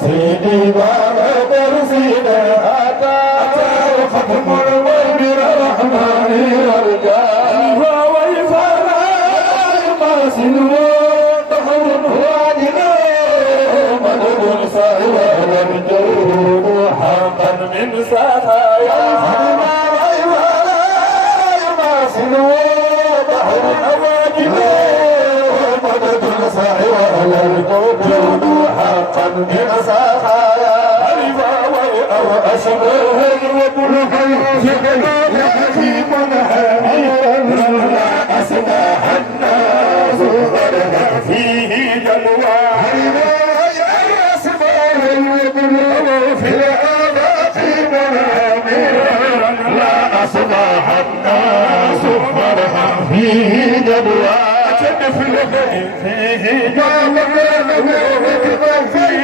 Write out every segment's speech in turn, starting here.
سيدي بابا ترسينا أتى ختم المؤمن الرحمن والجاه ويفعل ما سنوا بحر وادنا مدد سائر الجود حقا من سخايا ويفعل ما سنوا بحر وادنا مدد سائر الجود حقا من سخايا أو أشبه وبلغ في منها أصبح الناس غرق فيه جلوى أصبح وبلغ في الآفاق منها لا أصبح الناس غرق فيه جلوى فيه جلوى فيه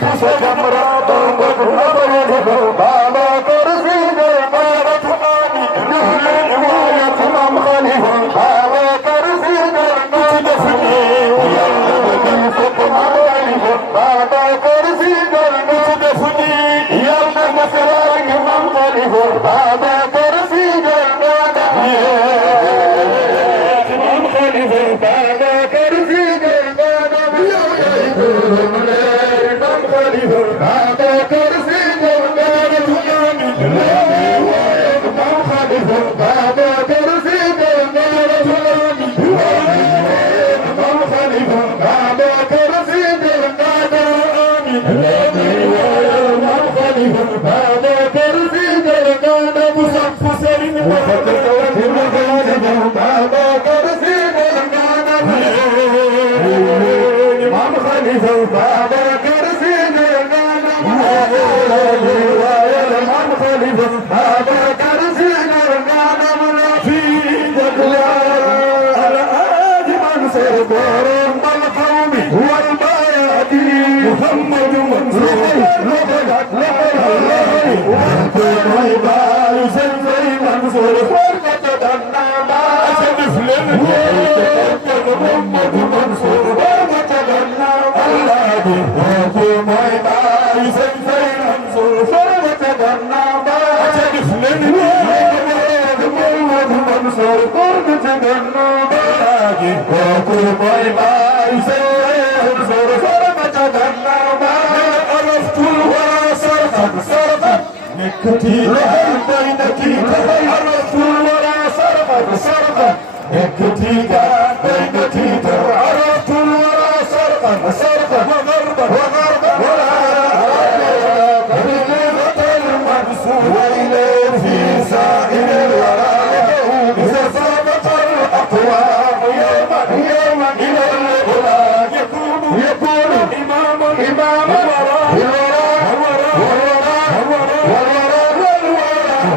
شمس جمرات وقبل بابا كرسي جمرات نحن رواية إمام خليفة بابا كرسي جمرات دفني يلا بنفق خليفة بابا كرسي جمرات دفني يلا نفرق إمام خليفة بابا كرسي جمرات إمام خليفة بابا كرسي جمرات إمام خليفة بابا كرسي جمرات إمام خليفة بابا كرسي جمرات إمام خليفة بابا كرسي جمرات إمام خليفة بابا كرسي جمرات مصف سرين بابا كرسي جمرات إمام خليفة بابا كرسي جمرات إمام خليفة بابا كرسي جمرات في جبل منصور قرن القوم والبيادي محمد منصور لقد وانتم عباد سيدي منصور فرقة النعمة سنفلن محمد منصور فرقة النعمة وانتم عباد سيدي منصور فرقة النعمة سنفلن محمد منصور فرقة النعمة وكم عباد سيهم صور فرمة النعمة عرفت الورى صرفا صرفا نكتي بينك عرفت الورى صرفا صرفا نكتي بينك عرفت الورى صرفا صرفا وغربا وغربا ولا كلمة المنصور ويل في سائر الورى إذا صابت الأقوام يوما إلى الأولى يكون إماما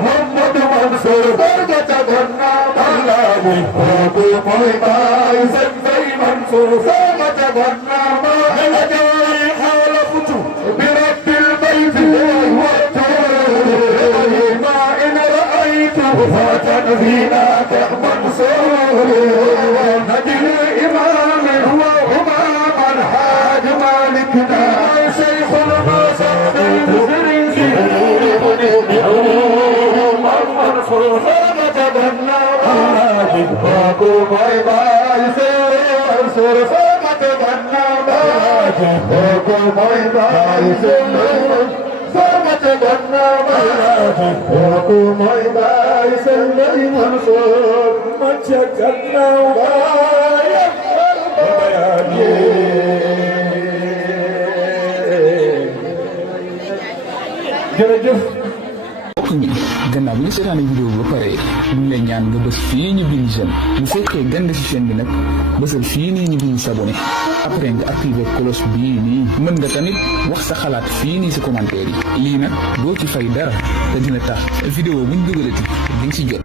محمد منصور فرقة النعمة وقوم عباد سيدي منصور فرقة النعمة الذي حالفت برب البيت ما إن رأيته فاتا فيناك منصور نجل إمام هو إمام الحاج مالكنا شيخ المصائب منصور فرقة النعمة وقوم عباد منصور فرقة النعمة وقوم عباد فرقة النعمة وقوم عباد سيدي منصور من شك النعمة jërëjëf mbokk mi gannaaw bi nga seetaane vidéo bi ba pare ñu lay ñaan nga bës fii ñu bind j'aime bu fekkee gande ci chaîne bi nag bësal fii nii ñu bind s'abonné après nga activer cloche bii nii mën nga tamit wax sa xalaat fii nii ci commentaire yi lii nag doo ci fay dara te dina tax vidéo buñ dugalati di nga ci jot